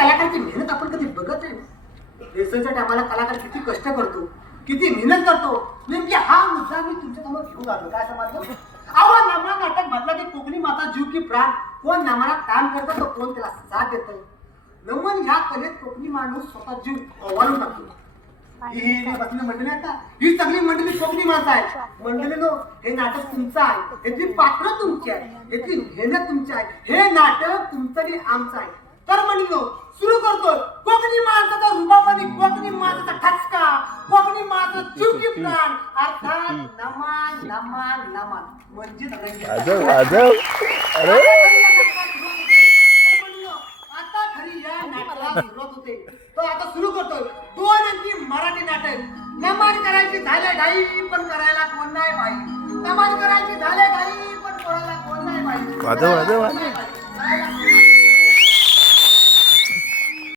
कलाकारची मेहनत आपण कधी बघत नाही. रेसनच्या टायमाला कलाकार किती कष्ट करतो किती मेहनत करतो. नेमकी हा मुद्दा मी तुमच्यासमोर घेऊन आलो. काय समजलं? अहो नमरा नाटक म्हटलं की कोकणी माता जीव की प्राण. कोण नमनात काम करतं तर कोण त्याला साथ देत? नमन ह्या कलेत कोकणी माणूस स्वतः जीव ओवाळून टाकतो. ही बसलेली मंडळी आहेत ना ही सगळी मंडळी कोकणी माणसं आहे. मंडळी नो हे नाटक तुमचं आहे. याची पात्र तुमची आहे याची मेहनत तुमची आहे हे नाटक तुमचं आणि आमचं आहे. म्हणलो सुरू करतोय. कोकणी माणसाचा रुबाब आणि कोकणी माणसाचा ठसका कोकणी माणसाचा चुकी प्राण. अर्थात नमान नमान नमान म्हणजे अरे. आता खरी या नाटकाला सुरुवात होते तो आता सुरू करतोय. दोन अंकी मराठी नाटक. नमान करायची झाले ढाई पण करायला कोण नाही बाई. नमान करायची झाले ढाई पण कोणाला कोण नाही बाई. वाजव, वाजव,